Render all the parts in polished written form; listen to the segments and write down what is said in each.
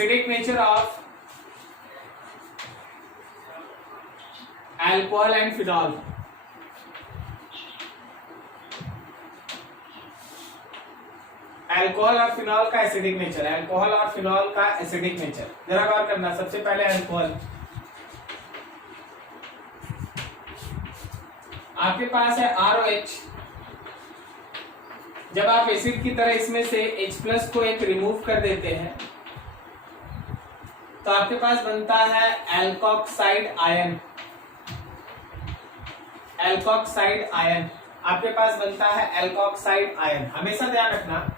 Acidic nature of alcohol and phenol. Alcohol और phenol का acidic nature, alcohol और phenol का एसिडिक नेचर। जरा गौर करना, सबसे पहले अल्कोहल, आपके पास है ROH। जब आप एसिड की तरह इसमें से H+ को एक रिमूव कर देते हैं तो आपके पास बनता है एल्कोक्साइड आयन। एल्कोक्साइड आयन आपके पास बनता है एल्कोक्साइड आयन। हमेशा ध्यान रखना,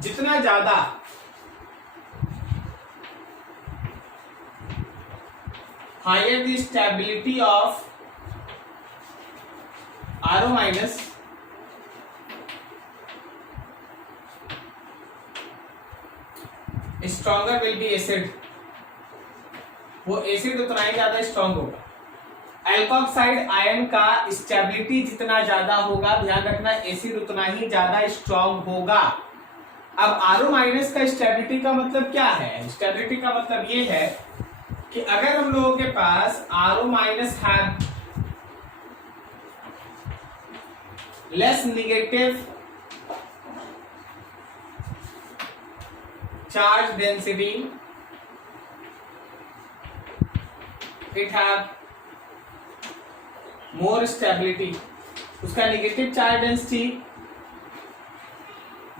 जितना ज्यादा higher the stability of RO- stronger will be acid, वो एसिड उतना ही ज्यादा स्ट्रॉन्ग होगा। एल्कोक्साइड आयन का स्टेबिलिटी जितना ज्यादा होगा, ध्यान रखना, एसिड उतना ही ज्यादा स्ट्रॉन्ग होगा। अब RO- का स्टेबिलिटी का मतलब क्या है? स्टेबिलिटी का मतलब ये है कि अगर हम लोगों के पास RO- है less negative charge density, it have more stability, उसका नेगेटिव चार्ज डेंसिटी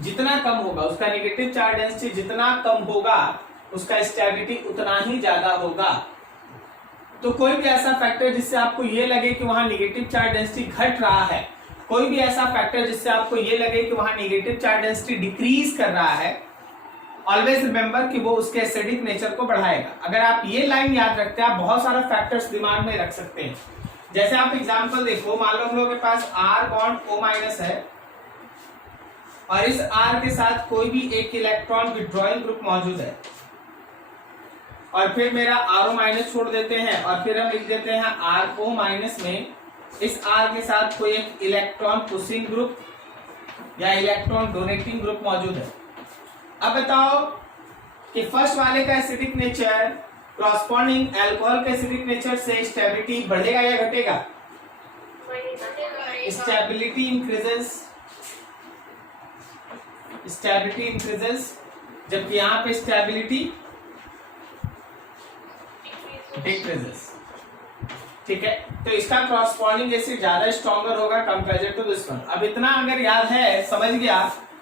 जितना कम होगा, उसका नेगेटिव चार्ज डेंसिटी जितना कम होगा, उसका स्टेबिलिटी उतना ही ज्यादा होगा। तो कोई भी ऐसा फैक्टर जिससे आपको ये लगे कि वहां नेगेटिव चार्ज डेंसिटी घट रहा है, कोई भी ऐसा फैक्टर जिससे आपको ये लगे कि वहां नेगेटिव चार्ज डेंसिटी डिक्रीज कर रहा है, ऑलवेज रिमेंबर कि वो उसके एसिडिक नेचर को बढ़ाएगा। अगर आप ये लाइन याद रखते हैं, आप बहुत सारा फैक्टर्स दिमाग में रख सकते हैं। जैसे आप एग्जांपल देखो, मान लो हम लोगों के पास R बॉन्ड O- है और इस R के साथ कोई भी एक इलेक्ट्रॉन विड्रॉइंग ग्रुप मौजूद है, और फिर मेरा RO- छोड़ देते हैं और फिर हम लिख देते हैं RO- में इस R के साथ कोई एक इलेक्ट्रॉन पुशिंग ग्रुप या इलेक्ट्रॉन डोनेटिंग ग्रुप मौजूद है। अब बताओ कि फर्स्ट वाले का एसिडिक नेचर कॉरस्पॉन्डिंग अल्कोहल के एसिडिक नेचर से स्टेबिलिटी बढ़ेगा या घटेगा? स्टेबिलिटी इंक्रीजेस, स्टेबिलिटी इंक्रीजेस, जबकि यहां पे स्टेबिलिटी डिक्रीजेस। ठीक है, तो इसका कॉरस्पॉन्डिंग एसिड ज्यादा स्ट्रॉन्गर होगा कंपेयर टू दिस वन। अब इतना अगर याद है, समझ गया,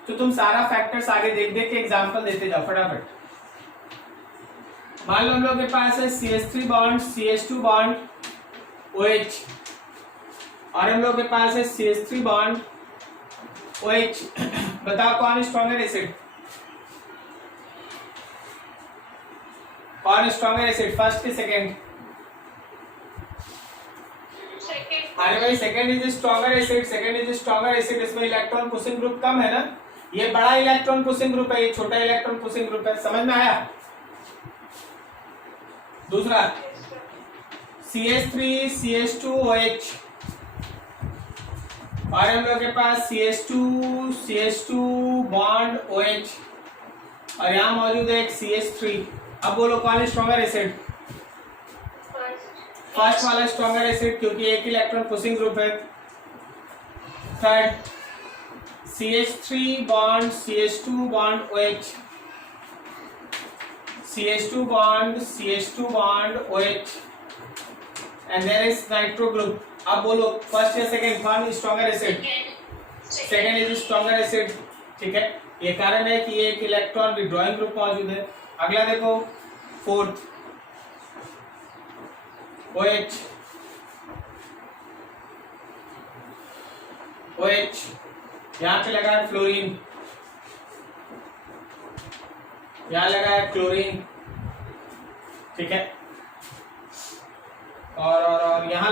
तो तुम सारा फैक्टर्स आगे देख देख के एग्जांपल देते जाओ फटाफट। मान लो हम लोग के पास है CH3 bond CH2 bond OH, और हम लोग के पास है CH3 बॉन्ड OH। बताओ कौन स्ट्रॉन्गर एसिड? कौन स्ट्रॉन्गर एसिड, फर्स्ट की सेकेंड? अरे भाई second is stronger acid, second is stronger acid. इसमें इलेक्ट्रॉन पुशिंग ग्रुप कम है ना, ये बड़ा इलेक्ट्रॉन पुशिंग ग्रुप है, ये छोटा इलेक्ट्रॉन पुशिंग ग्रुप है। समझ में आया? दूसरा CH3 CH2 OH, और हम लोग के पास CH2 बॉन्ड OH, और यहां मौजूद है एक CH3। अब बोलो कौन स्ट्रॉन्गर एसिड? फर्स्ट वाला स्ट्रॉन्गर एसिड, क्योंकि एक इलेक्ट्रॉन पुशिंग ग्रुप है। Third CH3 bond CH2 bond OH, CH2 bond OH, and there is nitro group. अब बोलो फर्स्ट या सेकंड, कौन stronger acid? Second is stronger acid. ठीक है, ये कारण है कि एक इलेक्ट्रॉन विड्रॉइंग ग्रुप मौजूद है। अगला देखो, फोर्थ OH, यहां पे लगा है फ्लोरीन, यहां लगा है क्लोरीन। ठीक है, और यहां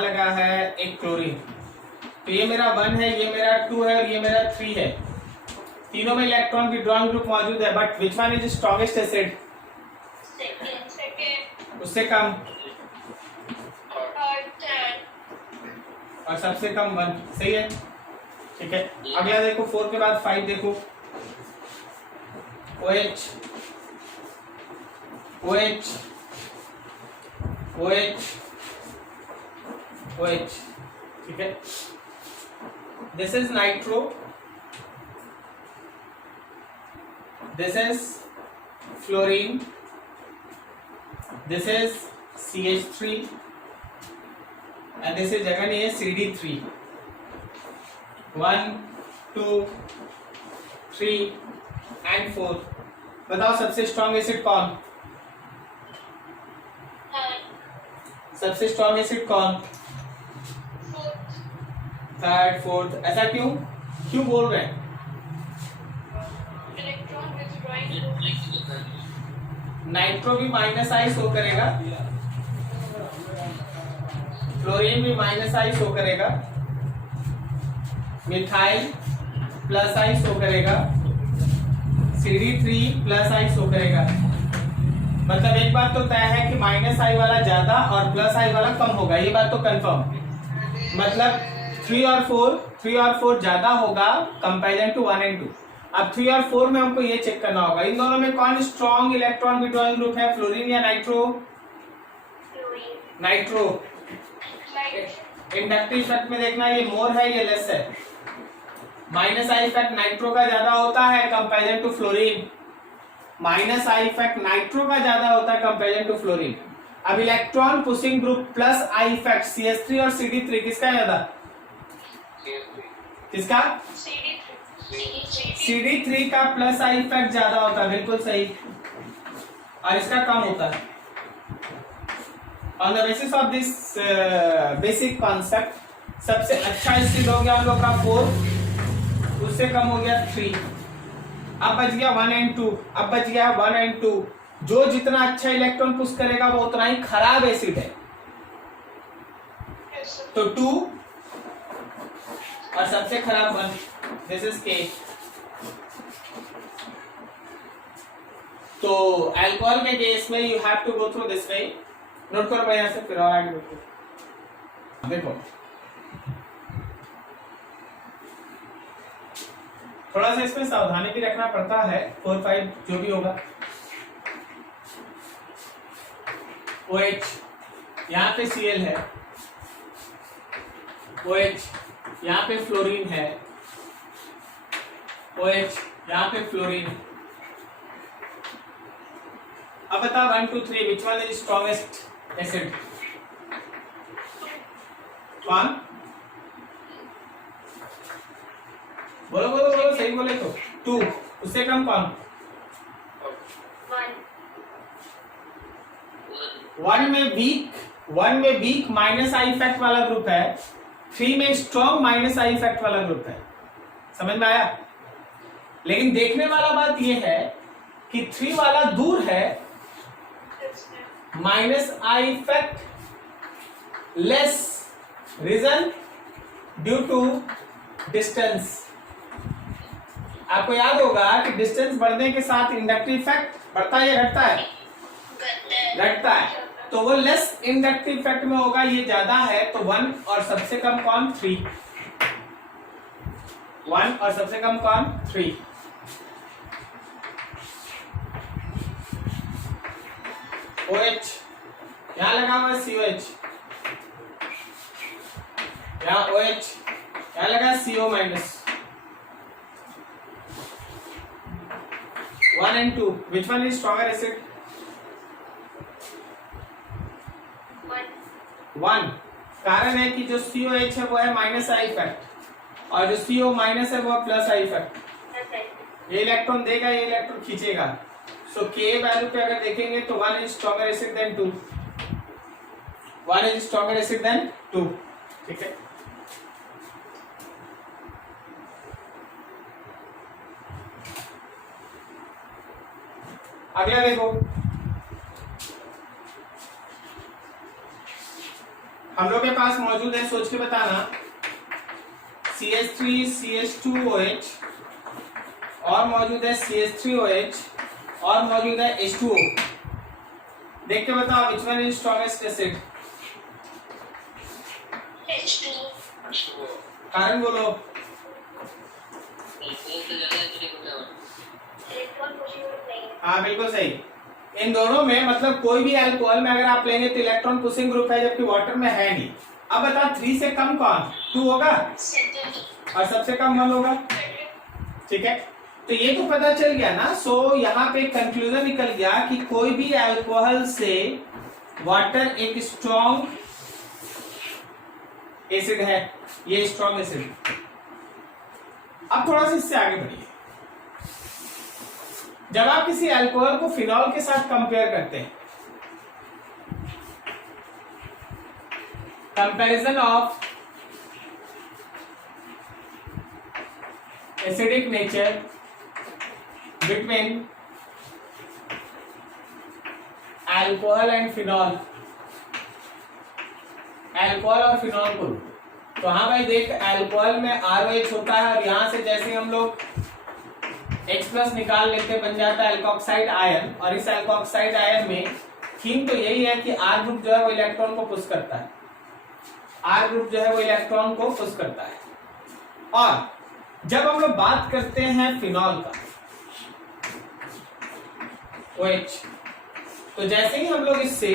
लगा है एक क्लोरीन। तो ये मेरा 1 है, ये मेरा 2 है, और ये मेरा 3 है। तीनों में इलेक्ट्रॉन विड्रॉइंग ग्रुप मौजूद है, but which one is strongest acid? उससे कम और सबसे कम 1। सही है, ठीक है। अगला देखो, 4 के बाद 5 देखो, OH, OH OH OH, ठीक है। This is nitro, this is fluorine, this is CH3 and this is again ये CD3। 1 2 3 एंड 4। बताओ सबसे स्ट्रॉन्ग एसिड कौन? सबसे स्ट्रॉन्ग एसिड कौन? Third, fourth. ऐसा क्यों क्यों बोल रहे हैं? नाइट्रो भी -I शो करेगा, फ्लोरीन भी -I शो करेगा, मिथाइल +I शो करेगा, CD3 +I शो करेगा। मतलब एक बात तो तय है कि -I वाला ज्यादा और +I वाला कम होगा, ये बात तो कंफर्म। मतलब 3 और 4 ज्यादा होगा कंपेरिजन टू 1 एंड 2। अब 3 और 4 में हमको ये चेक करना होगा इन दोनों में कौन स्ट्रॉन्ग इलेक्ट्रॉन विड्रॉइंग ग्रुप है, फ्लोरीन या नाइट्रो? नाइट्रो। इंडक्टिव इफेक्ट में देखना ये मोर है ये लेस है। -I इफेक्ट नाइट्रो का ज्यादा होता है comparison to fluorine. -I effect nitro का ज्यादा होता है कंपेरिजन टू फ्लोरीन। अब electron pushing group +I effect CH3 और CD3 किसका ज्यादा? किसका? CD3 का +I इफेक्ट ज्यादा होता है, बिल्कुल सही, और इसका कम होता है। On the basis of this basic concept सबसे अच्छा एसिड हो गया हम लोग का 4, उससे कम हो गया 3। अब बच गया 1 एंड 2। अब बच गया 1 एंड 2। जो जितना अच्छा इलेक्ट्रॉन पुश करेगा वो उतना ही खराब एसिड है। तो 2 और सबसे खराब 1। This is K। तो अल्कोहल के केस में you have to go through this way. Note करो यहां से, फिर और आगे बढ़ो। देखो थोड़ा सा इसमें सावधानी भी रखना पड़ता है, 4 5 जो भी होगा। OH यहाँ पे Cl है, OH यहाँ पे फ्लोरीन है, OH यहाँ पे फ्लोरीन। अब बता 1 2 3 विच वन इज स्ट्रॉन्गेस्ट एसिड? कौन? बोलो बोलो बोलो, सही बोले तो 2। उससे कम कौन? 1 में वीक -I इफेक्ट वाला ग्रुप है, 3 में स्ट्रॉन्ग -I इफेक्ट वाला ग्रुप है। समझ में आया? लेकिन देखने वाला बात यह है कि 3 वाला दूर है, -I effect less, reason due to distance. आपको याद होगा कि डिस्टेंस बढ़ने के साथ इंडक्टिव इफेक्ट बढ़ता है या घटता है? घटता है। तो वो लेस इंडक्टिव इफेक्ट में होगा, ये ज्यादा है, तो 1 और सबसे कम कौन? 3। 1 और सबसे कम कौन? 3। OH यहां लगा हुआ COH, यहां OH, यहां लगा CO-। 1 and 2 which one is stronger acid? 1। कारण है कि जो COH है वो है -I इफेक्ट और जो CO- है वो +I इफेक्ट। ये इलेक्ट्रॉन देगा, ये इलेक्ट्रॉन खींचेगा। सो K वैल्यू पे अगर देखेंगे तो 1 is stronger acid than 2। 1 is stronger acid than 2। ठीक है, अगला देखो, हम लोग के पास मौजूद है, सोच के बताना, CH3 CH2OH और मौजूद है CH3OH और मौजूद है H2O। देख के बताओ विच one is strongest acid? H2O। कारण बोलो। हाँ बिल्कुल सही। इन दोनों में मतलब कोई भी अल्कोहल में अगर आप लेंगे तो इलेक्ट्रॉन पुशिंग ग्रुप है, जबकि वाटर में है नहीं। अब बता 3 से कम कौन? 2 होगा और सबसे कम 1 होगा। ठीक है, तो ये तो पता चल गया ना। सो यहाँ पे कंक्लूजन निकल गया कि कोई भी अल्कोहल से वाटर एक स्ट्रॉन्ग एसिड है, ये स्ट्रॉन्ग एसिड। अब थोड़ा सा इससे आगे बढ़िए। जब आप किसी अल्कोहल को फिनॉल के साथ कंपेयर करते हैं, comparison of acidic nature between alcohol and phenol, alcohol और फिनॉल को, तो हाँ भाई देख, अल्कोहल में ROH होता है और यहां से जैसे हम लोग H+ निकाल लेते बन जाता है अल्कोक्साइड आयन। और इस अल्कोक्साइड आयन में थीम तो यही है कि R ग्रुप जो है वो इलेक्ट्रॉन को पुश करता है, R ग्रुप जो है वो इलेक्ट्रॉन को पुश करता है। और जब हम लोग बात करते हैं फिनॉल का OH, तो जैसे ही हम लोग इससे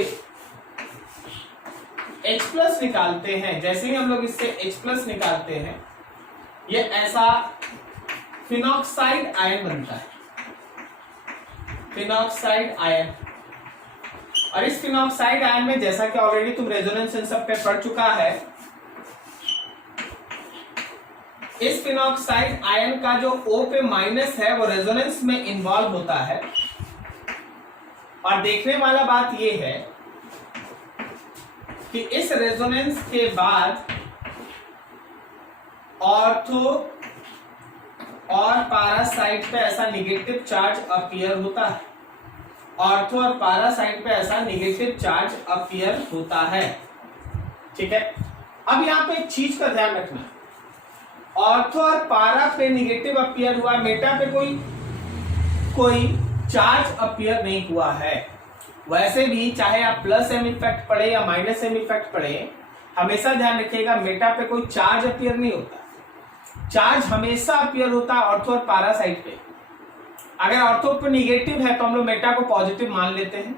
H+ निकालते हैं, जैसे ही हम लोग इससे H+ निकालते हैं, ये ऐसा फिनॉक्साइड आयन बनता है, फिनॉक्साइड आयन। और इस फिनॉक्साइड आयन में जैसा कि ऑलरेडी तुम रेजोनेंस इन सब पे पढ़ चुका है, इस फिनॉक्साइड आयन का जो O पे माइनस है वो रेजोनेंस में इन्वॉल्व होता है। और देखने वाला बात ये है कि इस रेजोनेंस के बाद ऑर्थो और पारा साइड पे ऐसा निगेटिव चार्ज अपीयर होता है, ऑर्थो और पारा साइड पे ऐसा निगेटिव चार्ज अपीयर होता है। ठीक है, अब यहां पे एक चीज का ध्यान रखना, ऑर्थो और पारा पे निगेटिव अपीयर हुआ, मेटा पे कोई चार्ज अपीयर नहीं हुआ है। वैसे भी चाहे आप +M इफेक्ट पढ़े या -M इफेक्ट पढ़े, हमेशा ध्यान रखिएगा मेटा पे कोई चार्ज अपीयर नहीं होता, चार्ज हमेशा अपीयर होता है ऑर्थो और पारा साइड पे। अगर ऑर्थो पे निगेटिव है तो हम लोग मेटा को पॉजिटिव मान लेते हैं,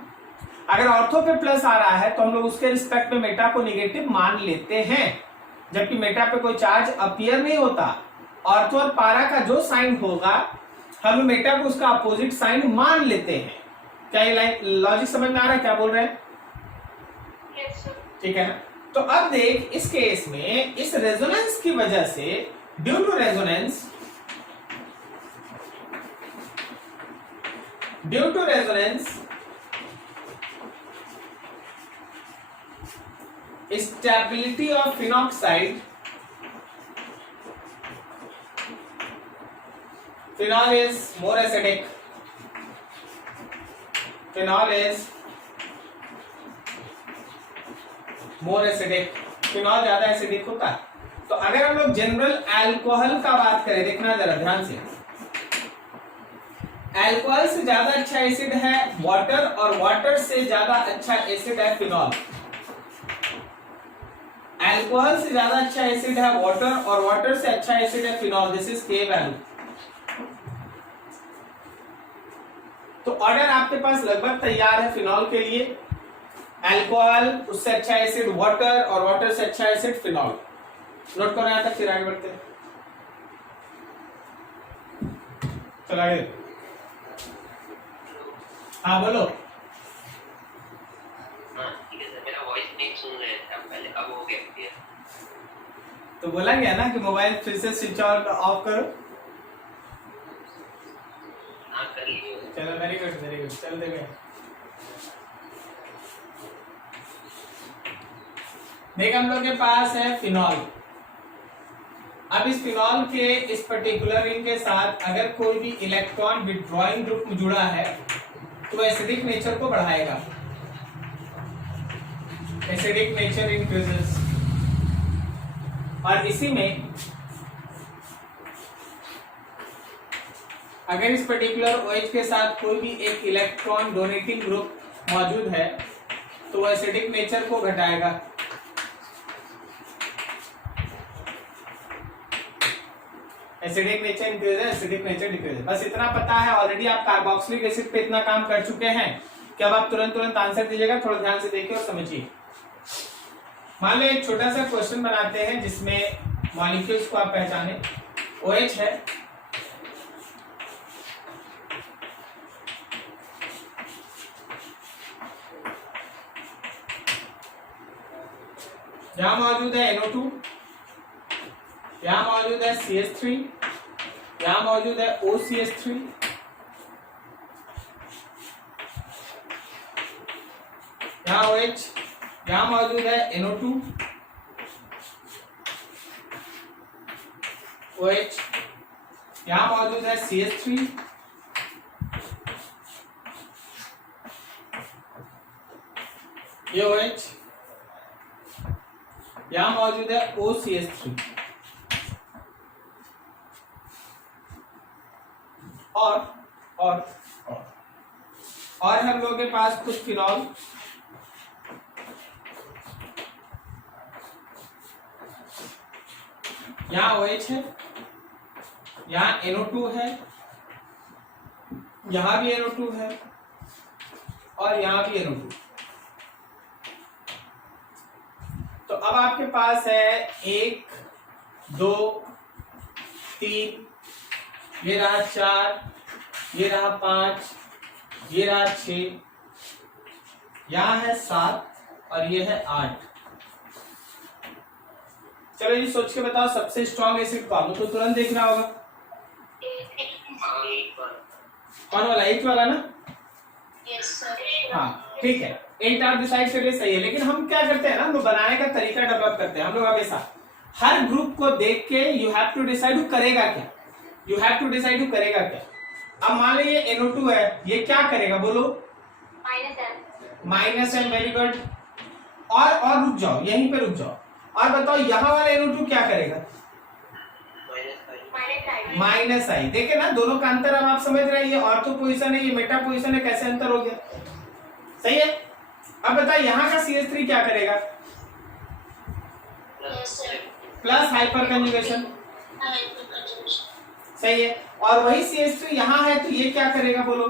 अगर ऑर्थो पे प्लस आ रहा है तो हम लोग उसके रिस्पेक्ट में मेटा को निगेटिव मान लेते हैं, जबकि मेटा पे कोई चार्ज अपीयर नहीं होता। ऑर्थो और पारा का जो साइन होगा हम मेटा को उसका अपोजिट साइन मान लेते हैं। क्या ये लॉजिक समझ में आ रहा है क्या बोल रहे हैं? ठीक है ना। तो अब देख, इस केस में इस रेजोनेंस की वजह से, due to resonance, stability of phenoxide, phenol is more acidic, phenol is more acidic, phenol ज्यादा एसिडिक होता है। तो अगर हम लोग जनरल अल्कोहल का बात करें, देखना जरा ध्यान से, अल्कोहल से ज्यादा अच्छा एसिड है वाटर और वाटर से ज्यादा अच्छा एसिड है फिनॉल। अल्कोहल से ज्यादा अच्छा एसिड है वाटर और वाटर से अच्छा एसिड है phenol. This is K value. तो ऑर्डर आपके पास लगभग तैयार है फिनॉल के लिए। अल्कोहल, उससे अच्छा एसिड वाटर और वाटर से अच्छा एसिड फिनॉल। नोट करो यहां तक, फिर आगे बढ़ते हैं। चलो आगे। हाँ बोलो। मेरा वॉइस नहीं सुन रहे थे पहले, अब हो गया। तो बोला गया ना कि मोबाइल फिर से स्विच ऑफ करो। हाँ कर लियो। चलो वेरी गुड वेरी गुड। चल देखे, देख हम लोग के पास है फिनॉल। अब इस फिनॉल के इस पर्टिकुलर रिंग के साथ अगर कोई भी इलेक्ट्रॉन विथड्रॉइंग ग्रुप में जुड़ा है तो एसिडिक नेचर को बढ़ाएगा। Acidic nature increases. और इसी में अगर इस पर्टिकुलर OH के साथ कोई भी एक इलेक्ट्रॉन डोनेटिंग ग्रुप मौजूद है तो वो एसिडिक नेचर को घटाएगा। Acidic nature increase, acidic nature decrease. बस इतना पता है, ऑलरेडी आप कार्बोक्सिलिक एसिड पे इतना काम कर चुके हैं क्या आप तुरंत आंसर दीजिएगा, थोड़ा ध्यान से देखिए और समझिए। मान लो एक छोटा सा क्वेश्चन बनाते हैं जिसमें मॉलिक्यूल्स को आप पहचाने। OH है, यहां मौजूद है NO2, यहां मौजूद है CH3, यहां मौजूद है OCH3, यहां OH, यहां मौजूद है NO2, OH, यहां मौजूद है CH3, ये OH, यहां मौजूद है OCH3 और हम लोगों के पास कुछ फिनॉल, यहां OH है, यहां NO2 है, यहां भी NO2 है और यहां भी NO2। तो अब आपके पास है 1 2 3, ये रहा 4, ये रहा 5, ये रहा 6, यहां है 7 और ये है 8। चलो जी सोच के बताओ सबसे स्ट्रॉन्ग एसिड कौन, तो तुरंत देखना होगा। कौन वाला, 8 वाला ना? Yes sir. हाँ ठीक है, 8 आप डिसाइड करिए, सही है। लेकिन हम क्या करते हैं ना, हम बनाने का तरीका डेवलप करते हैं हम लोग हमेशा। हर ग्रुप को देख के you have to decide who करेगा क्या, you have to decide who करेगा क्या। अब मान लीजिए NO2 है, ये क्या करेगा बोलो? -M। Very good. और रुक जाओ, यहीं पे रुक जाओ और बताओ यहाँ वाला NO2 क्या करेगा? -I। देखे ना दोनों का अंतर, अब आप समझ रहे हैं, ये ऑर्थो पोजीशन है, ये मेटा पोजीशन है, कैसे अंतर हो गया, सही है। अब बताइए यहाँ का CH3 क्या करेगा? प्लस हाइपर कंजुगेशन, सही है। और वही CH3 यहाँ है तो ये क्या करेगा बोलो?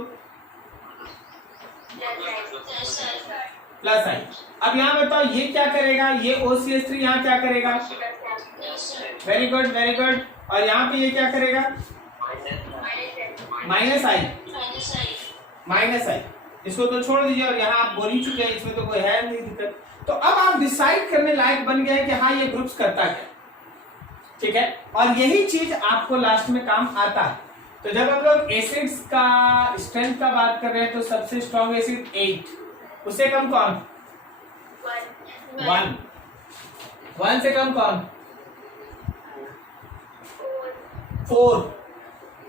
Plus I। अब यहाँ बताओ ये क्या करेगा? ये OCH3 यहाँ क्या करेगा? Very good very good. और यहाँ पे ये क्या करेगा? -I। इसको तो छोड़ दीजिए और यहाँ आप बोल ही चुके हैं, इसमें तो कोई है नहीं दिक्कत। तो अब आप डिसाइड करने लायक बन गए कि हाँ ये ग्रुप्स करता क्या, ठीक है। और यही चीज आपको लास्ट में काम आता है। तो जब हम लोग एसिड्स का स्ट्रेंथ का बात कर रहे हैं तो सबसे स्ट्रॉन्ग एसिड 8, उससे कम कौन? 1 से कम कौन? 4,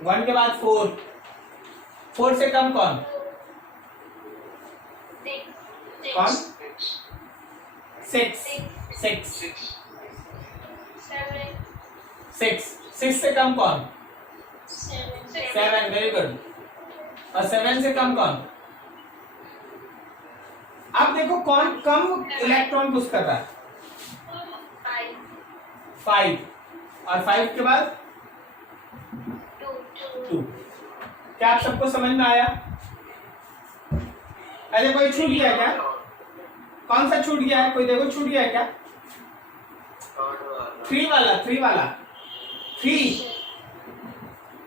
1 के बाद 4 से कम कौन? कौन? 6 से कम कौन? 7, वेरी गुड। और 7 से कम कौन? अब देखो कौन कम इलेक्ट्रॉन पुश कर रहा है? 5। और 5 के बाद 2। क्या आप सबको समझ में आया? अरे कोई छूट गया है क्या? कौन सा छूट गया है? कोई देखो छूट गया है क्या? 3 वाला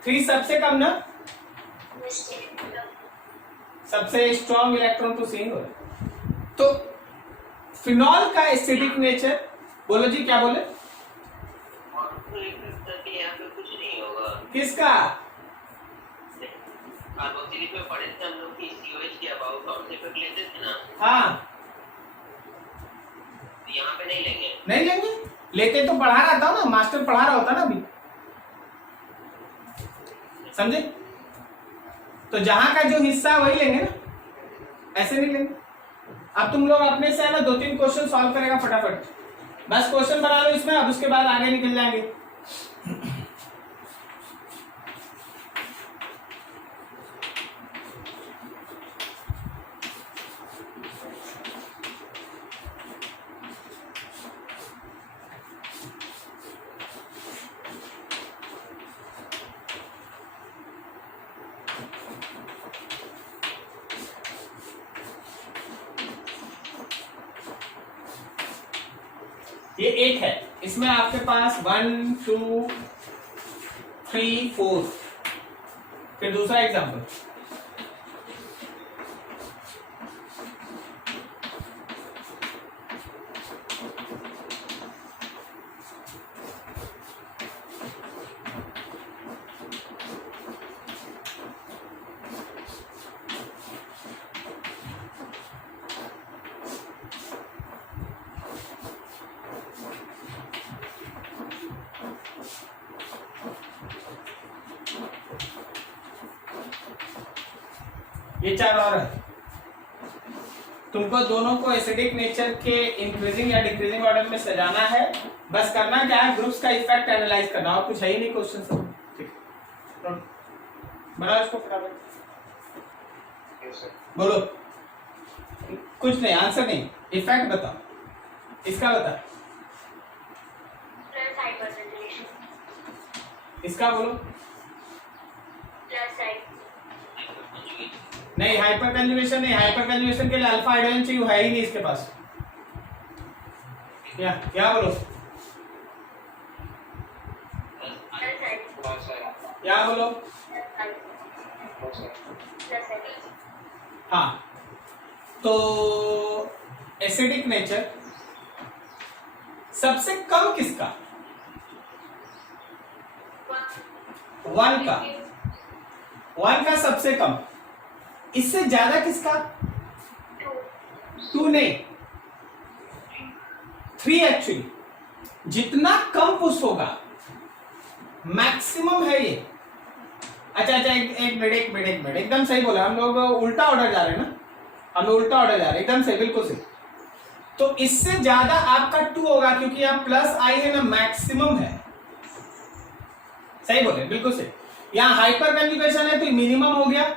3 सबसे कम ना, सबसे स्ट्रॉन्ग इलेक्ट्रॉन तो सेम हो। तो फिनॉल का एसिडिक नेचर, बोलो जी क्या बोले? कुछ नहीं होगा। किसका? कार्बोक्सिलिक में पढ़े थे हम लोग कि COH के अबाउट काउंट लेते थे ना। हाँ यहाँ पे नहीं लेंगे। नहीं लेंगे, लेते तो पढ़ा रहा था ना, मास्टर पढ़ा रहा होता ना अभी, समझे? तो जहां का जो हिस्सा है वही लेंगे ना, ऐसे नहीं लेंगे। अब तुम लोग अपने से है ना 2-3 क्वेश्चन सॉल्व करेगा फटाफट, बस क्वेश्चन बना लो इसमें, अब उसके बाद आगे निकल जाएंगे। ये एक है, इसमें आपके पास 1 2 3 4। फिर दूसरा एग्जांपल, ये 4 और है। तुमको दोनों को एसिडिक नेचर के इंक्रीजिंग या डिक्रीजिंग ऑर्डर में सजाना है। बस करना क्या है, ग्रुप्स का इफेक्ट एनालाइज करना, और कुछ है ही नहीं क्वेश्चन सब। ठीक, बनाओ इसको फटाफट, बोलो। कुछ नहीं, आंसर नहीं, इफेक्ट बताओ, इसका बता, प्लस हाइपरकंजुगेशन, इसका बोलो। प्लस नहीं, हाइपर कंजुगेशन नहीं, हाइपर कंजुगेशन के लिए अल्फा हाइड्रोजन चाहिए, है ही नहीं इसके पास। क्या बोलो, क्या बोलो। हाँ, तो एसिडिक नेचर सबसे कम किसका? 1 का, 1 का सबसे कम। इससे ज्यादा किसका? 2 नहीं, 3 एक्चुअली। जितना कम पुश होगा मैक्सिमम है ये। अच्छा, एक मिनट, एकदम सही बोला, हम लोग उल्टा ऑर्डर जा रहे हैं ना, हम लोग उल्टा ऑर्डर जा रहे हैं, एकदम सही, बिल्कुल सही। तो इससे ज्यादा आपका 2 होगा, क्योंकि यहाँ प्लस आई है ना, मैक्सिमम है। सही बोले, बिल्कुल सही। यहाँ हाइपर कंजुगेशन है तो मिनिमम हो गया,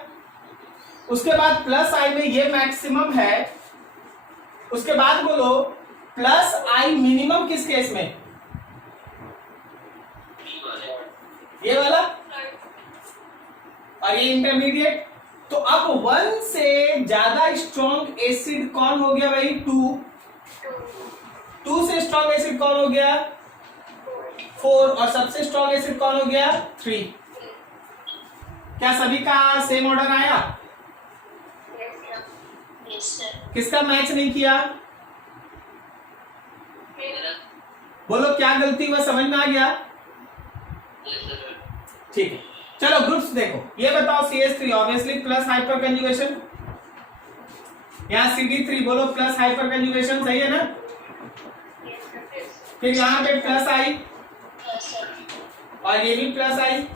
उसके बाद प्लस आई में ये मैक्सिमम है, उसके बाद बोलो प्लस आई मिनिमम किस केस में? ये वाला, और ये इंटरमीडिएट। तो अब 1 से ज्यादा स्ट्रॉन्ग एसिड कौन हो गया भाई? 2 से स्ट्रॉन्ग एसिड कौन हो गया? 4, और सबसे स्ट्रॉन्ग एसिड कौन हो गया? 3। क्या सभी का सेम ऑर्डर आया? किसका मैच नहीं किया? बोलो क्या गलती हुआ, समझ में आ गया? ठीक है, चलो ग्रुप्स देखो। ये बताओ CH3 obviously plus hyper conjugation, यहाँ CD3 बोलो प्लस हाइपर कंजुगेशन, सही है ना? फिर यहाँ पे प्लस आई, और ये भी प्लस आई।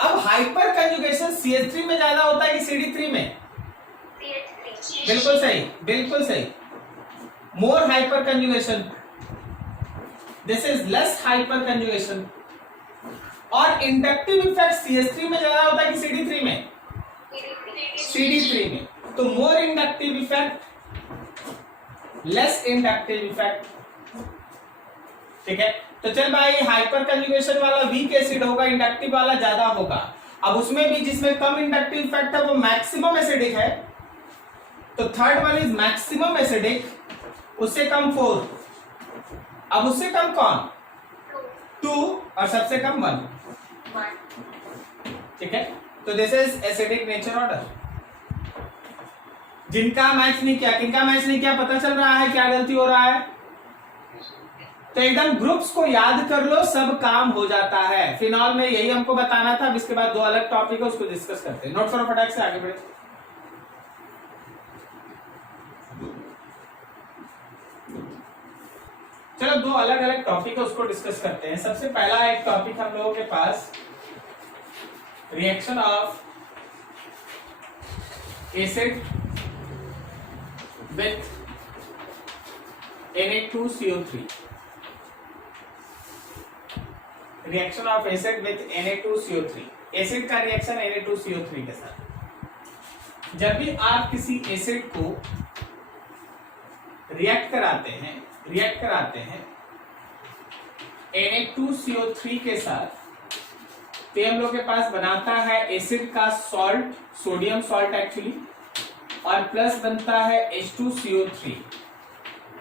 अब हाइपर कंजुगेशन CH3 में ज्यादा होता है कि CD3 में? बिल्कुल सही, बिल्कुल सही। More hyperconjugation, this is less hyperconjugation. और इंडक्टिव इफेक्ट CH3 में ज्यादा होता है कि CD3 में? CD3 में। तो more inductive effect, less inductive effect. ठीक है, तो चल भाई, हाइपर कंजुगेशन वाला वीक एसिड होगा, इंडक्टिव वाला ज्यादा होगा। अब उसमें भी जिसमें कम इंडक्टिव इफेक्ट है वो मैक्सिमम एसिडिक है, तो third one is maximum acidic, उससे कम 4, अब उससे कम कौन? 2, और सबसे कम 1। ठीक है, तो this is acidic nature order. जिनका मैच नहीं किया, किनका मैच नहीं किया, पता चल रहा है क्या गलती हो रहा है? तो एकदम ग्रुप्स को याद कर लो, सब काम हो जाता है। फिनॉल में यही हमको बताना था। अब इसके बाद 2 अलग टॉपिक है, उसको डिस्कस करते हैं। नोट करो फटाक से, आगे बढ़े। चलो 2 अलग अलग टॉपिक है, उसको डिस्कस करते हैं। सबसे पहला एक टॉपिक हम लोगों के पास, reaction of acid with Na2CO3। Reaction of acid with Na2CO3, acid का रिएक्शन Na2CO3 के साथ। जब भी आप किसी एसिड को रिएक्ट कराते हैं Na2CO3 के साथ, तो हम लोग के पास बनाता है एसिड का सॉल्ट, सोडियम सॉल्ट एक्चुअली, और प्लस बनता है H2CO3।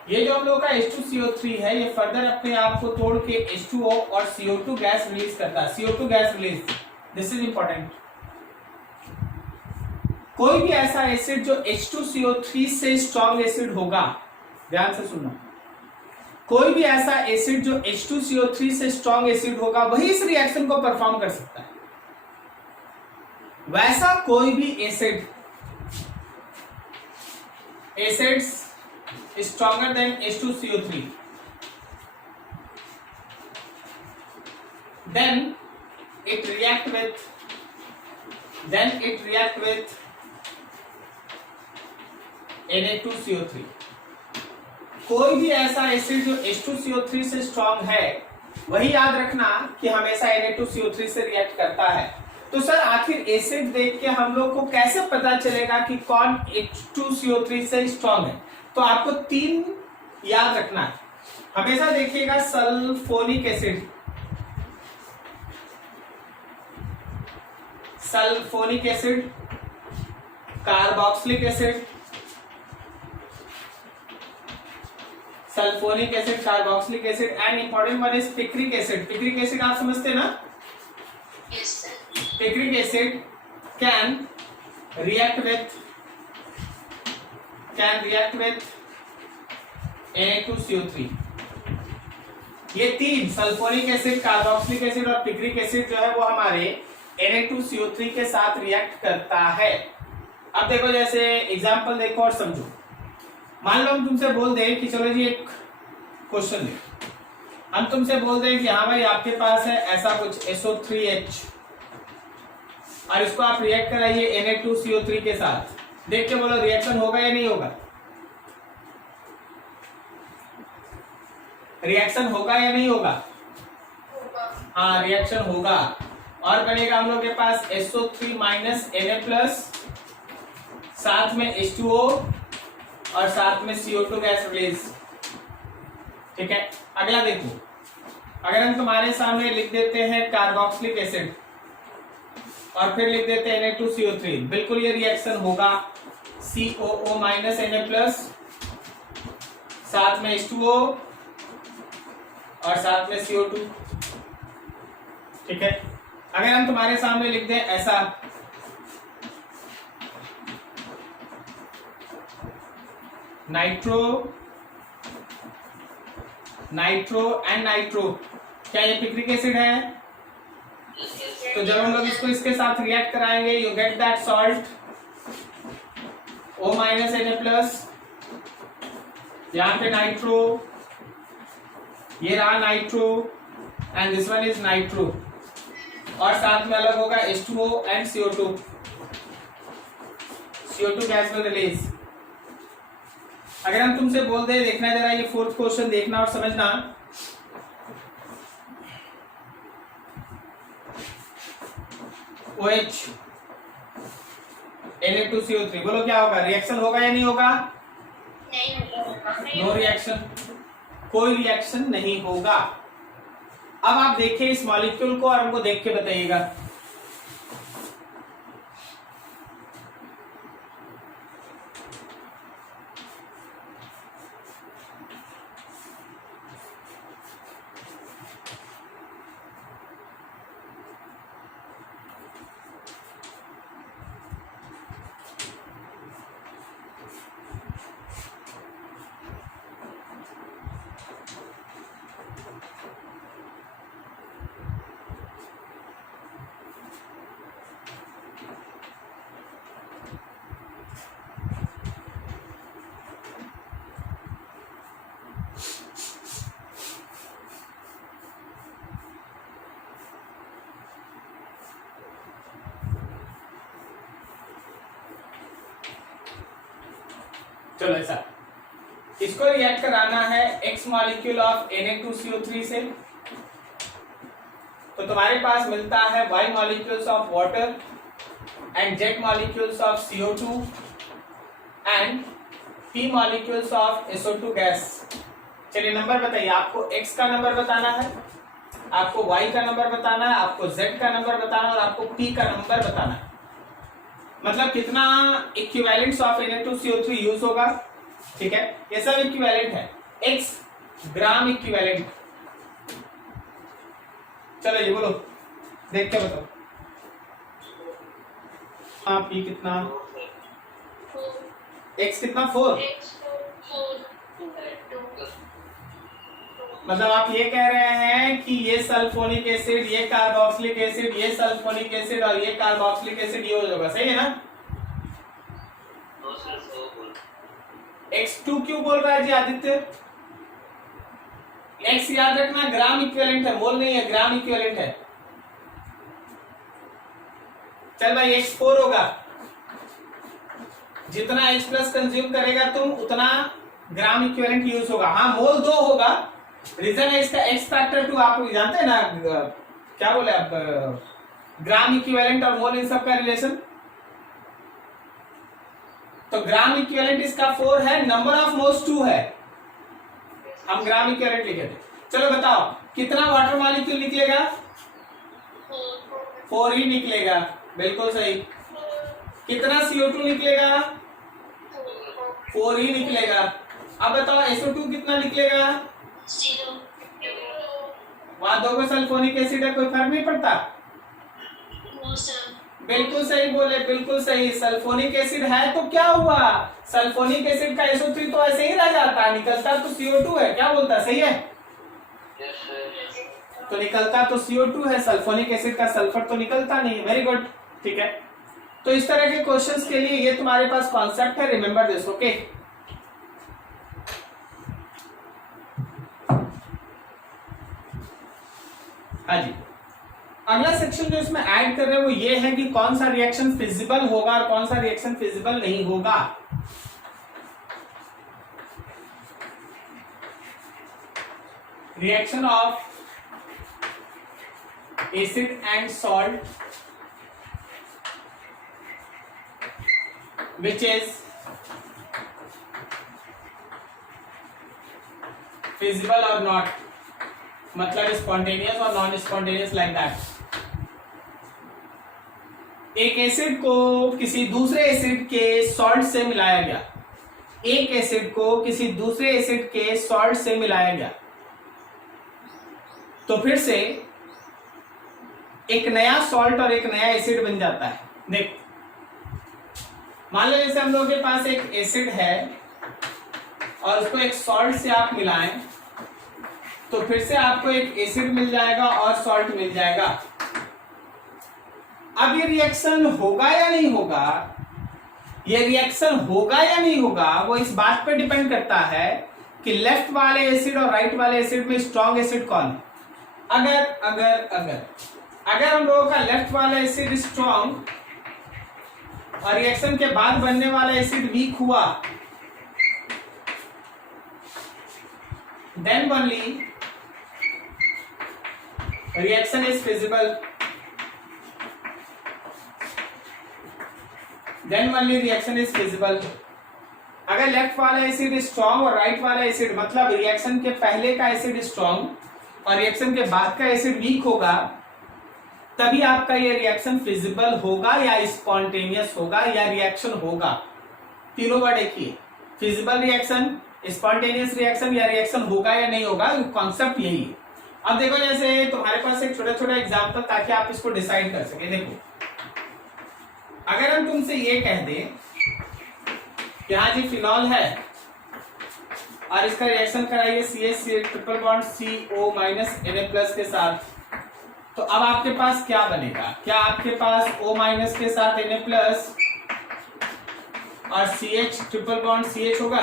ये जो हम लोग का H2CO3 है ये फर्दर अपने आप को तोड़ के H2O और CO2 गैस रिलीज करता है, CO2 gas release. This is important. कोई भी ऐसा एसिड जो H2CO3 से स्ट्रॉन्ग एसिड होगा, ध्यान से सुनना, कोई भी ऐसा एसिड जो H2CO3 से स्ट्रॉन्ग एसिड होगा वही इस रिएक्शन को परफॉर्म कर सकता है। वैसा कोई भी acids stronger than H2CO3, then it react with Na2CO3। कोई भी ऐसा एसिड जो H2CO3 से स्ट्रॉन्ग है वही याद रखना कि हमेशा Na2CO3 से रिएक्ट करता है। तो सर आखिर एसिड देख के हम लोग को कैसे पता चलेगा कि कौन H2CO3 से स्ट्रॉन्ग है? तो आपको 3 याद रखना है। हमेशा देखिएगा sulphonic acid, carboxylic acid, and important one is picric acid. Picric acid आप समझते हैं ना? Yes, sir. Picric acid can react with Na2CO3। ये 3 सल्फोनिक एसिड, कार्बोक्सिलिक एसिड और पिक्रिक एसिड जो है वो हमारे Na2CO3 के साथ रिएक्ट करता है। अब देखो, जैसे एग्जांपल देखो और समझो। मान लो हम तुमसे बोल दें कि चलो जी एक क्वेश्चन ले, हम तुमसे बोल दें कि हाँ भाई आपके पास है ऐसा कुछ SO3H और इसको आप रिएक्ट कराइए Na2CO3 के साथ। देख के बोलो रिएक्शन होगा या नहीं होगा? रिएक्शन होगा या नहीं होगा? हाँ, रिएक्शन होगा। और बनेगा हम लोग के पास SO3 माइनस Na+, साथ में H2O और साथ में CO2 गैस रिलीज। ठीक है, अगला देखो, अगर हम तुम्हारे सामने लिख देते हैं कार्बोक्सिलिक एसिड और फिर लिख देते हैं Na2CO3, बिल्कुल ये रिएक्शन होगा। COO माइनस Na+, साथ में H2O और साथ में CO2। ठीक है, अगर हम तुम्हारे सामने लिख दें ऐसा नाइट्रो एंड नाइट्रो, क्या ये पिक्रिक एसिड है? तो जब हम लोग इसको इसके साथ रिएक्ट कराएंगे you get that salt O minus Na+, यहाँ पे नाइट्रो, ये रहा nitro and this one is nitro, और साथ में अलग होगा H2O एंड CO2 गैस में रिलीज। अगर हम तुमसे बोल दे, देखना जरा ये 4th क्वेश्चन देखना और समझना। OH Na2CO3, बोलो क्या होगा? रिएक्शन होगा या नहीं होगा? नहीं होगा। नो रिएक्शन, कोई रिएक्शन नहीं होगा। अब आप देखिए इस मॉलिक्यूल को और हमको देख के बताइएगा। चलो ऐसा, इसको रिएक्ट कराना है X मॉलिक्यूल ऑफ Na2CO3 से, तो तुम्हारे पास मिलता है Y molecules of water and Z molecules of CO2 and P molecules of SO2 gas. चलिए नंबर बताइए, आपको X का नंबर बताना है, आपको Y का नंबर बताना है, आपको Z का नंबर बताना है और आपको P का नंबर बताना है। मतलब कितना इक्विवेलेंट्स ऑफ Na2CO3 यूज होगा। ठीक है, ये सब इक्विवेलेंट है। x gram equivalent. चलो ये बोलो, देख के बताओ आप। ये कितना, x कितना 4, मतलब आप ये कह रहे हैं कि ये सल्फोनिक एसिड, ये कार्बोक्सिलिक एसिड, ये सल्फोनिक एसिड और ये कार्बोक्सिलिक एसिड ये हो जाएगा, सही है ना? x2 क्यों बोल रहा है जी आदित्य? x याद रखना ग्राम इक्विवेलेंट है, मोल नहीं है, ग्राम इक्विवेलेंट है। चल भाई x4 होगा, जितना H प्लस कंज्यूम करेगा तुम उतना ग्राम इक्विवेलेंट यूज होगा। हाँ मोल 2 होगा, रीजन है इसका x फैक्टर 2, आप जानते हैं ना क्या बोले आप, ग्राम इक्विवेलेंट और मोल इन सब का रिलेशन। तो ग्राम इक्विवेलेंट इसका 4 है, नंबर ऑफ मोल्स 2 है, हम ग्राम इक्विवेलेंट लिखे थे। चलो बताओ कितना वाटर मॉलिक्यूल निकलेगा? 4 ही निकलेगा, बिल्कुल सही। कितना CO2 निकलेगा? 4 ही निकलेगा। अब बताओ SO2 कितना निकलेगा? वहां दो सल्फोनिक एसिड है, कोई फर्क नहीं पड़ता। बिल्कुल सही बोले, बिल्कुल सही। सल्फोनिक एसिड है तो क्या हुआ, सल्फोनिक एसिड का SO3 तो ऐसे ही रह जाता है, निकलता तो CO2 है, क्या बोलता, सही है? तो निकलता तो CO2 है, सल्फोनिक एसिड का सल्फर तो निकलता नहीं। वेरी गुड, ठीक है। तो इस तरह के क्वेश्चंस के लिए ये तुम्हारे पास कॉन्सेप्ट है, रिमेंबर दिस, ओके। हाँ जी, अगला सेक्शन जो इसमें ऐड कर रहे हैं वो ये है कि कौन सा रिएक्शन फिजिबल होगा और कौन सा रिएक्शन फिजिबल नहीं होगा। Reaction of acid and salt which is feasible or not, मतलब spontaneous और नॉन spontaneous like that। एक एसिड को किसी दूसरे एसिड के सॉल्ट से मिलाया गया, एक एसिड को किसी दूसरे एसिड के सॉल्ट से मिलाया गया, तो फिर से एक नया सॉल्ट और एक नया एसिड बन जाता है। देख मान लो जैसे हम लोगों के पास एक एसिड है और उसको एक सॉल्ट से आप मिलाएं तो फिर से आपको एक एसिड मिल जाएगा और सॉल्ट मिल जाएगा। अब ये रिएक्शन होगा या नहीं होगा, ये रिएक्शन होगा या नहीं होगा वो इस बात पे डिपेंड करता है कि लेफ्ट वाले एसिड और राइट वाले एसिड में स्ट्रॉन्ग एसिड कौन है। अगर अगर अगर अगर हम लोगों का लेफ्ट वाला एसिड स्ट्रॉन्ग और रिएक्शन के बाद बनने वाला एसिड वीक हुआ, then only reaction is feasible, then only reaction is feasible। अगर लेफ्ट वाला एसिड स्ट्रॉन्ग और राइट वाला एसिड मतलब रिएक्शन के पहले का एसिड स्ट्रॉन्ग और रिएक्शन के बाद का एसिड वीक होगा, तभी आपका ये रिएक्शन फिजिबल होगा या स्पॉन्टेनियस होगा या रिएक्शन होगा। तीनों वर्ड एक ही, फिजिबल रिएक्शन, स्पॉन्टेनियस रिएक्शन या रिएक्शन होगा या नहीं होगा, कॉन्सेप्ट यही है। अब देखो जैसे तुम्हारे पास एक छोटा छोटा एग्जांपल ताकि आप इसको डिसाइड कर सके। देखो अगर हम तुमसे ये कह दें कि हाँ जी फिनॉल है और इसका रिएक्शन कराइए CH triple bond CO minus Na+ के साथ, तो अब आपके पास क्या बनेगा? क्या आपके पास O माइनस के साथ Na+ और CH ट्रिपल बॉन्ड CH होगा?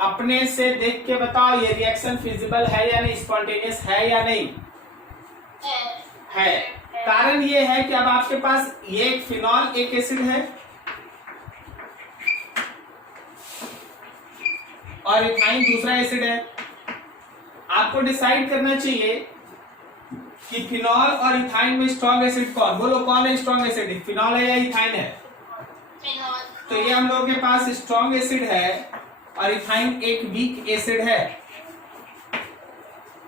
अपने से देख के बताओ ये रिएक्शन फिजिबल है या नहीं, स्पॉन्टेनियस है या नहीं? है। कारण ये है कि अब आपके पास ये एक फिनॉल एक एसिड है और इथाइन दूसरा एसिड है। आपको डिसाइड करना चाहिए कि फिनॉल और इथाइन में स्ट्रॉन्ग एसिड कौन, बोलो कौन है स्ट्रॉन्ग एसिड, फिनॉल है या इथाइन है? तो ये हम लोगों के पास स्ट्रॉन्ग एसिड है और इथाइन एक वीक एसिड है।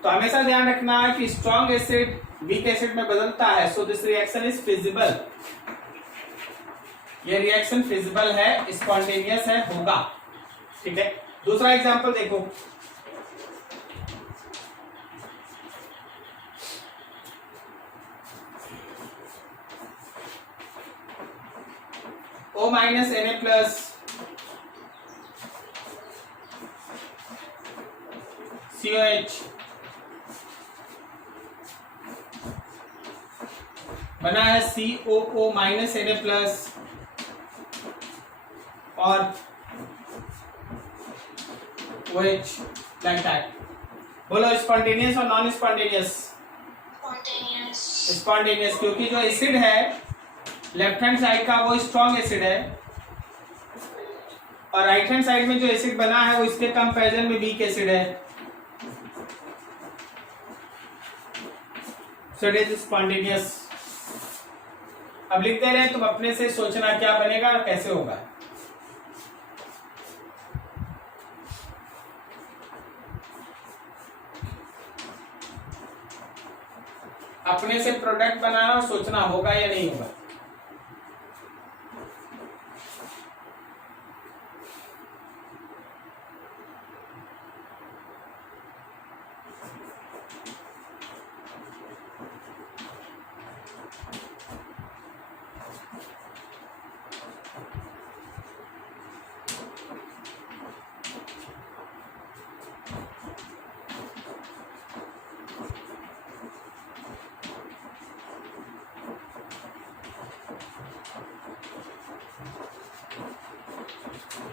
तो हमेशा ध्यान रखना कि स्ट्रॉन्ग एसिड वीक एसिड में बदलता है, so this reaction is feasible. ये रिएक्शन फिजिबल है, स्पॉन्टेनियस है, होगा। ठीक है, दूसरा एग्जांपल देखो, O minus Na plus COH बना है COO माइनस Na प्लस और OH लाइक दैट। बोलो स्पॉन्टेनियस और नॉन स्पॉन्टेनियस? Spontaneous. स्पॉन्टेनियस, क्योंकि जो एसिड है लेफ्ट हैंड साइड का वो स्ट्रॉन्ग एसिड है और राइट हैंड साइड में जो एसिड बना है वो इसके कंपैरिजन में वीक एसिड है, सो इट इज स्पॉन्टेनियस। अब लिख दे रहे हैं, तुम अपने से सोचना क्या बनेगा और कैसे होगा। अपने से प्रोडक्ट बनाना और सोचना होगा या नहीं होगा।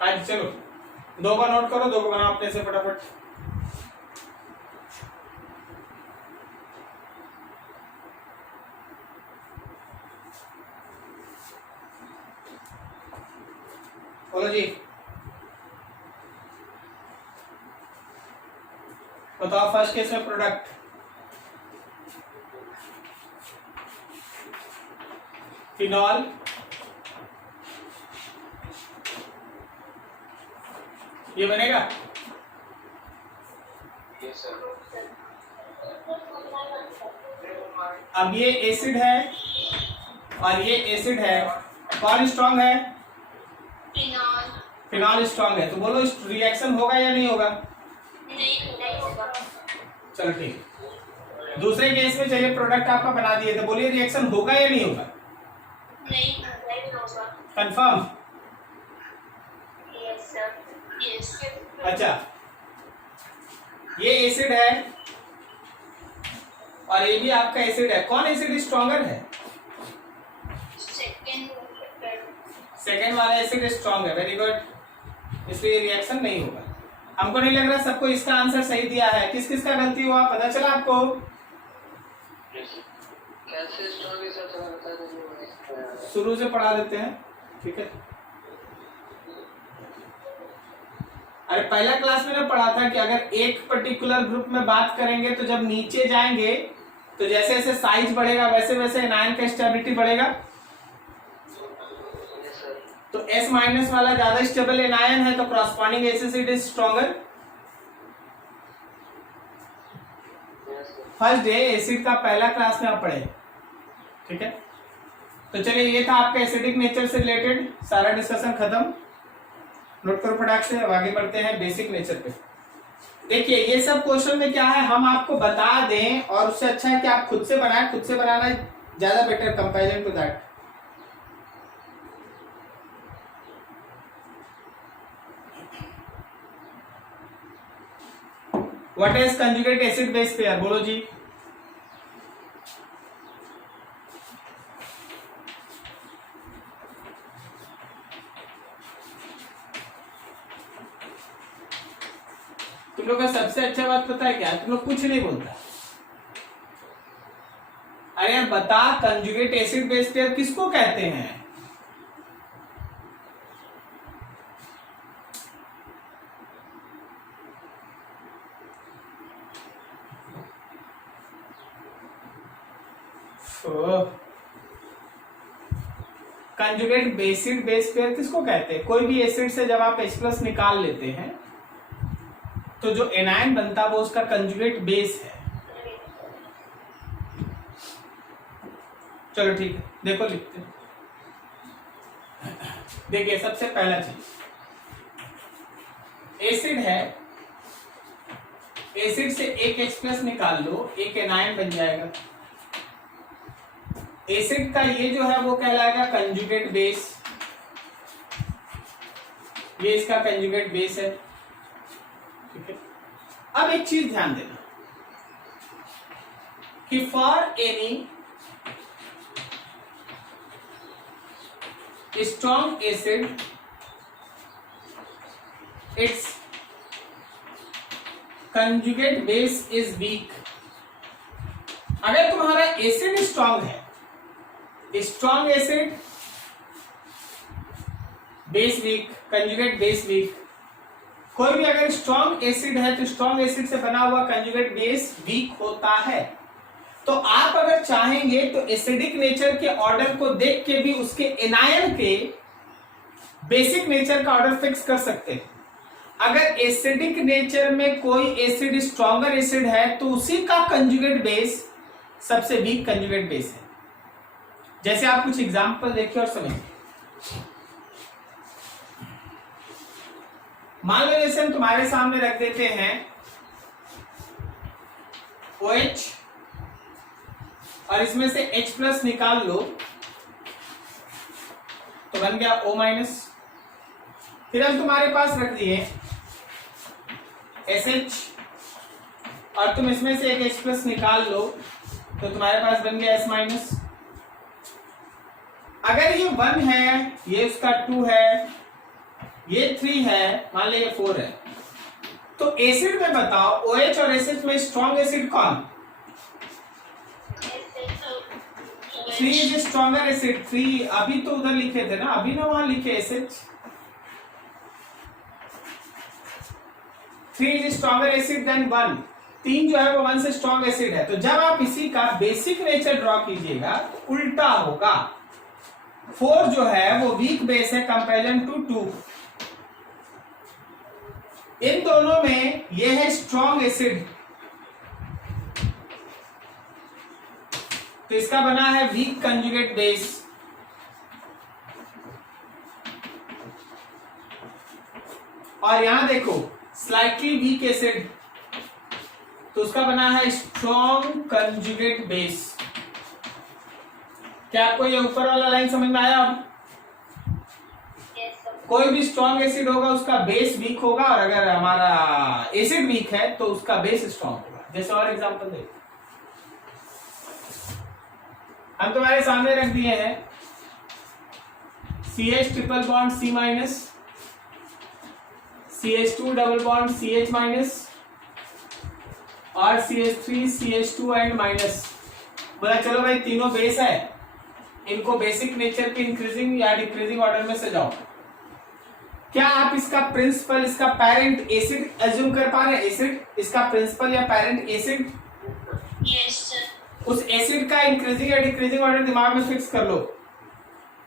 आज चलो 2 को नोट करो, 2 को बनाओ अपने से फटाफट। बोलो जी, बताओ फर्स्ट केस में प्रोडक्ट। फिनॉल ये बनेगा। Yes, sir. अब ये एसिड है और ये एसिड है, कौन स्ट्रॉन्ग है? Phenol. फिनॉल स्ट्रॉन्ग है, तो बोलो रिएक्शन होगा या नहीं होगा? नहीं होगा। चलो ठीक है। दूसरे केस में चलिए प्रोडक्ट आपका बना दिए, तो बोलिए रिएक्शन होगा या नहीं होगा? नहीं होगा। कंफर्म? Yes, sir. Yes. अच्छा, ये एसिड है और ये भी आपका एसिड है, कौन एसिड स्ट्रॉन्गर है? सेकेंड वाला एसिड स्ट्रॉन्ग है, वेरी गुड, इसलिए रिएक्शन नहीं होगा। हमको नहीं लग रहा सबको इसका आंसर सही दिया है, किस किस का गलती हुआ पता चला आपको? कैसे स्ट्रॉन्ग है सर, थोड़ा बता दीजिए। शुरू से पढ़ा देते हैं, ठीक है। अरे पहला क्लास में ना पढ़ा था कि अगर एक पर्टिकुलर ग्रुप में बात करेंगे तो जब नीचे जाएंगे तो जैसे जैसे साइज बढ़ेगा वैसे वैसे एनायन का स्टेबिलिटी बढ़ेगा। तो S माइनस वाला ज्यादा स्टेबल एनायन है तो corresponding acid is stronger. First day acid का पहला क्लास में आप पढ़े, ठीक है। तो चलिए ये था आपका एसिडिक नेचर से रिलेटेड सारा डिस्कशन खत्म। नोट करो फटाक से, अब आगे बढ़ते हैं बेसिक नेचर पे। देखिए ये सब क्वेश्चन में क्या है, हम आपको बता दें और उससे अच्छा है कि आप खुद से बनाएं, खुद से बनाना ज्यादा better comparison to that. What is conjugate acid base pair, बोलो जी। तुम लोग का सबसे अच्छा बात पता है क्या, तुम लोग कुछ नहीं बोलता। अरे यार बता, कंजुगेट एसिड बेस पेयर किसको कहते हैं? कंजुगेट बेसिड बेस पेयर किसको कहते हैं? कोई भी एसिड से जब आप H+ निकाल लेते हैं तो जो एनायन बनता है वो उसका कंजुगेट बेस है। चलो ठीक है, देखो लिखते हैं। देखिए सबसे पहला चीज एसिड है, एसिड से एक H प्लस निकाल लो, एक एनायन बन जाएगा। एसिड का ये जो है वो कहलाएगा कंजुगेट बेस, ये इसका कंजुगेट बेस है, ठीक है। अब एक चीज ध्यान देना कि for any strong acid it's conjugate base is weak. अगर तुम्हारा एसिड स्ट्रॉन्ग है, strong acid base weak, conjugate base weak. कोई भी अगर स्ट्रॉन्ग एसिड है तो स्ट्रॉन्ग एसिड से बना हुआ कंजुगेट बेस वीक होता है। तो आप अगर चाहेंगे तो एसिडिक नेचर के ऑर्डर को देख के भी उसके एनायन के बेसिक नेचर का ऑर्डर फिक्स कर सकते हैं। अगर एसिडिक नेचर में कोई एसिड स्ट्रॉन्गर एसिड है तो उसी का कंजुगेट बेस सबसे वीक कंजुगेट बेस है। जैसे आप कुछ एग्जांपल देखिए और समझिए। मान लो जैसे हम तुम्हारे सामने रख देते हैं OH और इसमें से H प्लस निकाल लो तो बन गया O माइनस। फिर हम तुम्हारे पास रख दिए SH और तुम इसमें से एक H प्लस निकाल लो तो तुम्हारे पास बन गया S माइनस। अगर ये 1 है, ये उसका 2 है, ये 3 है, मान लो ये 4 है, तो एसिड में बताओ OH और एसिड में स्ट्रॉन्ग एसिड कौन? 3 इज स्ट्रॉन्गर एसिड। 3 अभी तो उधर लिखे थे ना, अभी ना वहां लिखे acid. 3 is stronger acid than 1। 3 जो है वो 1 से स्ट्रॉन्ग एसिड है। तो जब आप इसी का बेसिक नेचर ड्रॉ कीजिएगा तो उल्टा होगा। 4 जो है वो वीक बेस है कंपेरिजन टू 2। इन दोनों में ये है स्ट्रॉन्ग एसिड, तो इसका बना है वीक कंजुगेट बेस। और यहां देखो स्लाइटली वीक एसिड, तो उसका बना है स्ट्रॉन्ग कंजुगेट बेस। क्या आपको ये ऊपर वाला लाइन समझ में आया? अब कोई भी स्ट्रॉन्ग एसिड होगा उसका बेस वीक होगा, और अगर हमारा एसिड वीक है तो उसका बेस स्ट्रॉन्ग होगा। जैसे और एग्जांपल देखो, हम तुम्हारे सामने रख दिए हैं CH triple bond C minus, CH2 double bond CH minus और CH3 CH2 एंड माइनस। बोला चलो भाई तीनों बेस है, इनको बेसिक नेचर के इंक्रीजिंग या डिक्रीजिंग ऑर्डर में सजाओ। क्या आप इसका प्रिंसिपल, इसका पेरेंट एसिड एज्यूम कर पा रहे हैं? एसिड इसका प्रिंसिपल या पेरेंट एसिड? Yes sir. उस एसिड का इंक्रीजिंग या डिक्रीजिंग ऑर्डर दिमाग में फिक्स कर लो।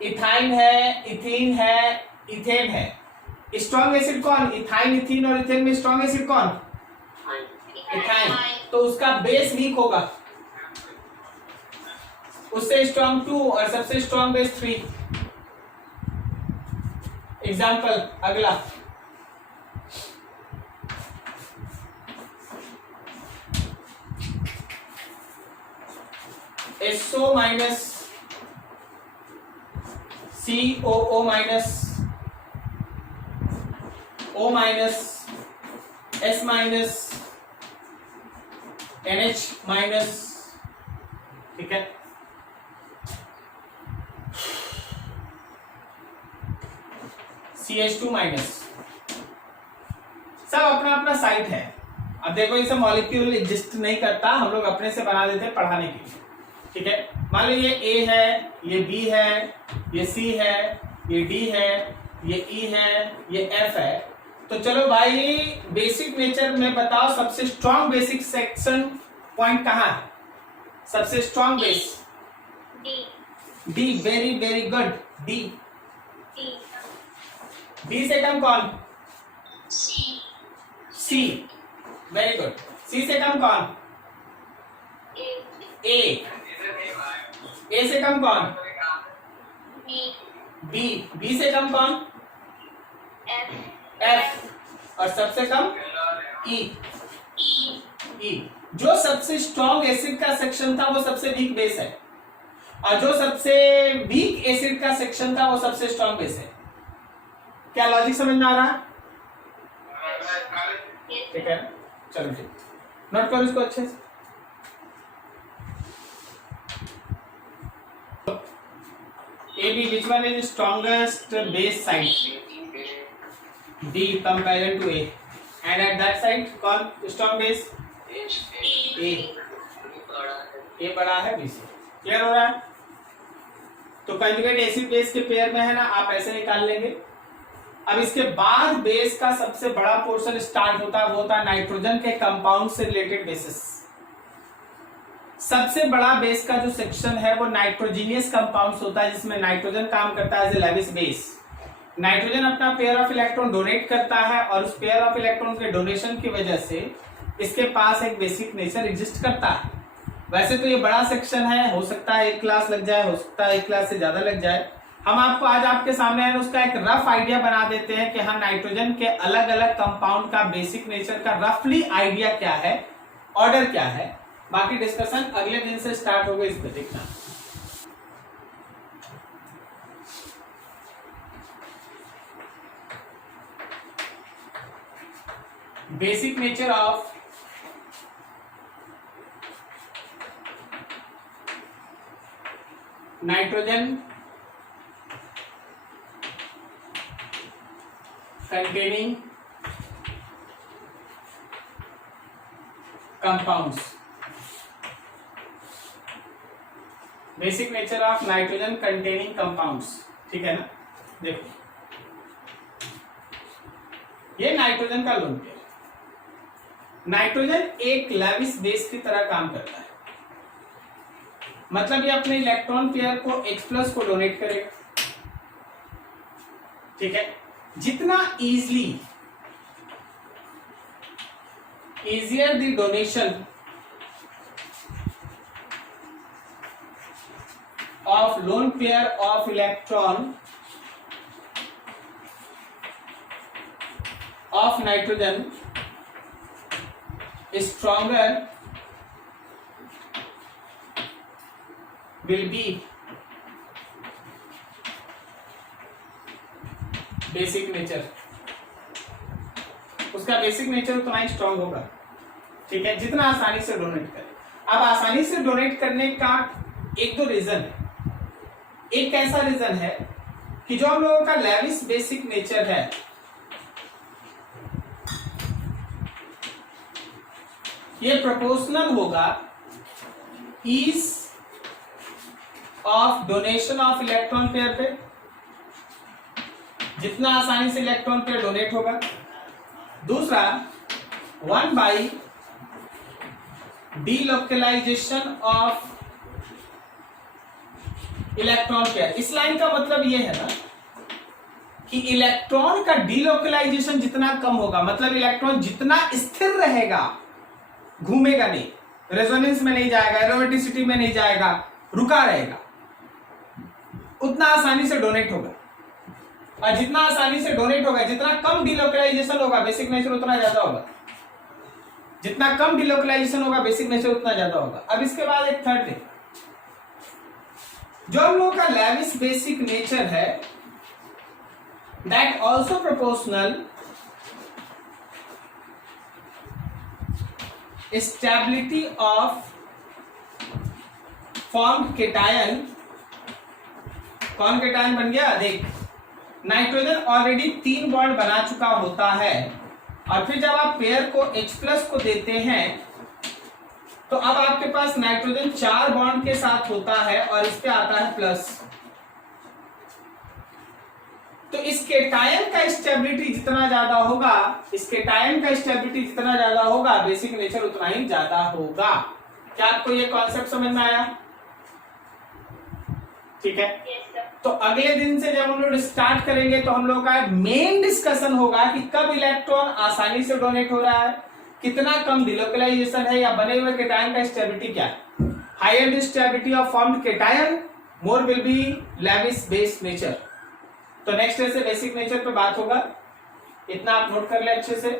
इथाइन है, इथीन है, इथेन है। स्ट्रॉन्ग एसिड कौन? इथाइन, इथीन और इथेन में स्ट्रॉन्ग एसिड कौन? इथाइन। तो उसका बेस वीक होगा, उससे स्ट्रॉन्ग 2 और सबसे स्ट्रॉन्ग बेस 3। एग्जाम्पल अगला, SO minus, COO minus, O minus, S minus, NH minus. ठीक है, CH2 माइनस। सब अपना अपना साइट है। अब देखो ये सब मॉलिक्यूल एग्जिस्ट नहीं करता, हम लोग अपने से बना देते हैं पढ़ाने के लिए। ठीक है, मान लो ये A है, ये B है, ये C है, ये D है, ये E है, ये F है। तो चलो भाई बेसिक नेचर में बताओ सबसे स्ट्रॉन्ग बेसिक सेक्शन पॉइंट कहाँ है? सबसे strong base D। Very very good, D। B से कम कौन? C। Very good. C से कम कौन? A। A से कम कौन? B। B से कम कौन? F। और सबसे कम ई। E. ई जो सबसे स्ट्रॉन्ग एसिड का सेक्शन था वो सबसे वीक बेस है, और जो सबसे वीक एसिड का सेक्शन था वो सबसे स्ट्रॉन्ग बेस है। क्या लॉजिक समझ में आ रहा है? Yes. ठीक है, चलो ठीक, नोट करो इसको अच्छे से। A B which one is strongest base side? D comparison to A, and at that side कौन strong base? A. A बड़ा है B से। क्लियर हो रहा है? तो कंजुगेट एसिड बेस के पेयर में है ना, आप ऐसे निकाल लेंगे। अब इसके बाद बेस का सबसे बड़ा पोर्शन स्टार्ट होता है, वो होता है नाइट्रोजन के कंपाउंड से रिलेटेड बेसिस। सबसे बड़ा बेस का जो सेक्शन है वो नाइट्रोजीनियस कंपाउंड्स होता है, जिसमें नाइट्रोजन काम करता है as a Lewis base. Nitrogen अपना पेयर ऑफ इलेक्ट्रॉन डोनेट करता है, और उस पेयर ऑफ इलेक्ट्रॉन के डोनेशन की वजह से इसके पास एक बेसिक नेचर एग्जिस्ट करता है। वैसे तो ये बड़ा सेक्शन है, हो सकता है एक क्लास लग जाए, हो सकता है एक क्लास से ज्यादा लग जाए। हम आपको आज आपके सामने है उसका एक रफ आइडिया बना देते हैं कि हाँ नाइट्रोजन के अलग अलग कंपाउंड का बेसिक नेचर का रफली आइडिया क्या है, ऑर्डर क्या है। बाकी डिस्कशन अगले दिन से स्टार्ट होगा, इस पे देखना। Basic nature of nitrogen containing compounds। Basic nature of nitrogen containing compounds, ठीक है ना। देखो ये नाइट्रोजन का लोन पेयर, नाइट्रोजन एक लेविस बेस की तरह काम करता है, मतलब ये अपने इलेक्ट्रॉन पेयर को H+ को डोनेट करेगा, ठीक है। जितना easier the donation of lone pair of electron of nitrogen, stronger will be basic nature. उसका बेसिक नेचर उतना ही स्ट्रांग होगा, ठीक है, जितना आसानी से डोनेट करे। अब आसानी से डोनेट करने का एक दो रीजन है। एक ऐसा रीजन है कि जो हम लोगों का लेविस बेसिक नेचर है, ये प्रोपोर्शनल होगा ease of donation of electron pair पे। जितना आसानी से इलेक्ट्रॉन पेयर डोनेट होगा। दूसरा 1/d localization of electron pair. इस लाइन का मतलब यह है ना कि इलेक्ट्रॉन का डीलोकलाइजेशन जितना कम होगा, मतलब इलेक्ट्रॉन जितना स्थिर रहेगा, घूमेगा नहीं, रेजोनेंस में नहीं जाएगा, एरोमेटिसिटी में नहीं जाएगा, रुका रहेगा, उतना आसानी से डोनेट होगा। और जितना आसानी से डोनेट होगा, जितना कम डीलोकलाइजेशन होगा, बेसिक नेचर उतना ज्यादा होगा। जितना कम डीलोकलाइजेशन होगा, बेसिक नेचर उतना ज्यादा होगा। अब इसके बाद एक थर्ड थिंग, जो हम लोगों का लेविस बेसिक नेचर है, that also proportional stability of formed cation. कौन केटायन बन गया? देख, नाइट्रोजन ऑलरेडी 3 बॉन्ड बना चुका होता है, और फिर जब आप पेयर को H+ को देते हैं तो अब आपके पास नाइट्रोजन 4 बॉन्ड के साथ होता है और इस पे आता है प्लस। तो इस केटायन का स्टेबिलिटी जितना ज्यादा होगा, इस केटायन का स्टेबिलिटी जितना ज्यादा होगा, बेसिक नेचर उतना ही ज्यादा होगा। क्या आपको ये कॉन्सेप्ट समझ में आया? ठीक है। Yes, sir. तो अगले दिन से जब हम लोग स्टार्ट करेंगे तो हम लोग का मेन डिस्कशन होगा कि कब इलेक्ट्रॉन आसानी से डोनेट हो रहा है, कितना कम डिलोकलाइजेशन है, या बने हुए केटायन का स्टेबिलिटी क्या है। Higher the stability of formed cation, more will be Lewis base nature. तो नेक्स्ट डे से बेसिक नेचर पे बात होगा। इतना आप नोट कर ले अच्छे से।